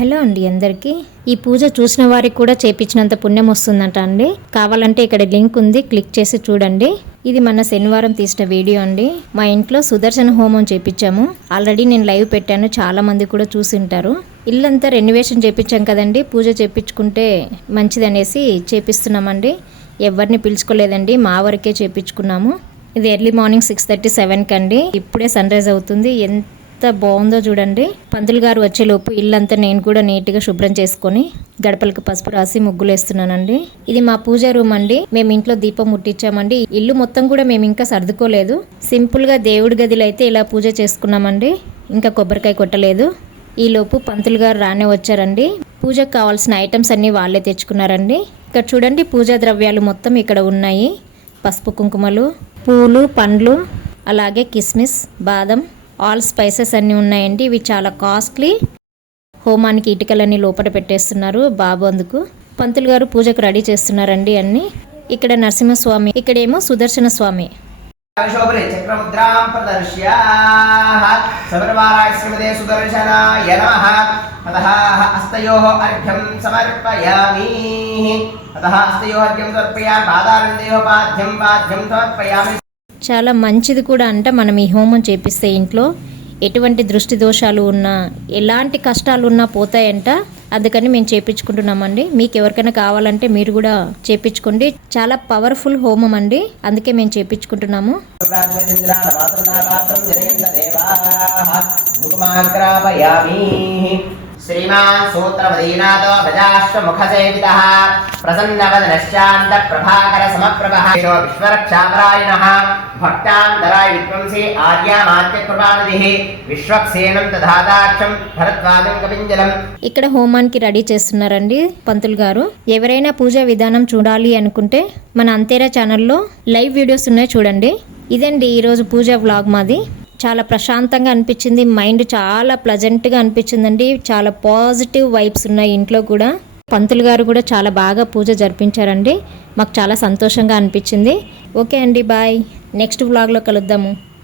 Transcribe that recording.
Hello అండి అందరికీ. ఈ పూజ చూసిన వారికి కూడా చేపించినంత పుణ్యం వస్తుందంట అండి. కావాలంటే ఇక్కడ లింక్ ఉంది, క్లిక్ చేసి చూడండి. ఇది మన శనివారం తీసిన వీడియో అండి. మా ఇంట్లో సుదర్శన హోమం చేపించాము. ఆల్రెడీ నేను లైవ్ పెట్టాను, చాలా మంది కూడా చూసింటారు. ఇల్లంతా రెనోవేషన్ చేపించాం కదండి, పూజ చేపించుకుంటే మంచిదనేసి చేపిస్తున్నామండి. ఎవరిని పిలుచుకోలేదండి, మా వరకే చేపించుకున్నాము. ఇది ఎర్లీ మార్నింగ్ 6:37 కండి. ఇప్పుడే సన్ రైజ్ అవుతుంది. ఎంత బాగుందో చూడండి. పంతులు గారు వచ్చేలోపు ఇల్లంతా నేను కూడా నీట్గా శుభ్రం చేసుకొని గడపలకు పసుపు రాసి ముగ్గులు వేస్తున్నానండి. ఇది మా పూజ రూమ్ అండి. మేము ఇంట్లో దీపం ముట్టించామండి. ఇల్లు మొత్తం కూడా మేము ఇంకా సర్దుకోలేదు. సింపుల్గా దేవుడి గదిలో అయితే ఇలా పూజ చేసుకున్నామండి. ఇంకా కొబ్బరికాయ కొట్టలేదు. ఈలోపు పంతులు గారు రానే వచ్చారండి. పూజకు కావాల్సిన ఐటమ్స్ అన్నీ వాళ్ళే తెచ్చుకున్నారండి. ఇక్కడ చూడండి, పూజా ద్రవ్యాలు మొత్తం ఇక్కడ ఉన్నాయి. పసుపు కుంకుమలు, పూలు, పండ్లు, అలాగే కిస్మిస్, బాదం, ఆల్ స్పైసెస్ అన్నీ ఉన్నాయండి. ఇవి చాలా కాస్ట్లీ. హోమానికి ఇటుకలన్నీ లోపల పెట్టేస్తున్నారు బాబు. అందుకు పంతులు గారు పూజకు రెడీ చేస్తున్నారండి అన్ని. ఇక్కడ నరసింహస్వామి, ఇక్కడేమో సుదర్శన స్వామి. చాలా మంచిది కూడా అంట మనం ఈ హోమం చేపిస్తే. ఇంట్లో ఎటువంటి దృష్టి దోషాలు ఉన్నా, ఎలాంటి కష్టాలు ఉన్నా పోతాయంట. అందుకని మేము చేపించుకుంటున్నామండి. మీకు ఎవరికైనా కావాలంటే మీరు కూడా చేపించుకోండి. చాలా పవర్ఫుల్ హోమం అండి, అందుకే మేము చేపించుకుంటున్నాము. శ్రీమాన్ సూత్రవదీనాథో భజాశ్వముఖసేవితః ప్రసన్నవదనశ్చాంత ప్రభాకర సమప్రభః విశ్వరక్షాపరాయణః భక్తాంతరాయ విద్వంసే ఆర్యామాత్యకృపానిధిః విశ్వక్సేనం తధాతాక్షం భరద్వాజం కపింజలం. ఇక్కడ హోమానికి రెడీ చేస్తున్నారండి పంతులు గారు. ఎవరైనా పూజా విధానం చూడాలి అనుకుంటే మన అంతేరా ఛానల్లో లైవ్ వీడియోస్ ఉన్నాయి, చూడండి. ఇదండి ఈరోజు పూజా వ్లాగ్ మాది. చాలా ప్రశాంతంగా అనిపించింది. మైండ్ చాలా ప్లజెంట్గా అనిపించిందండి. చాలా పాజిటివ్ వైబ్స్ ఉన్నాయి ఇంట్లో కూడా. పంతులు గారు కూడా చాలా బాగా పూజ జరిపించారండి. మాకు చాలా సంతోషంగా అనిపించింది. ఓకే అండి, బాయ్. నెక్స్ట్ వ్లాగ్లో కలుద్దాము.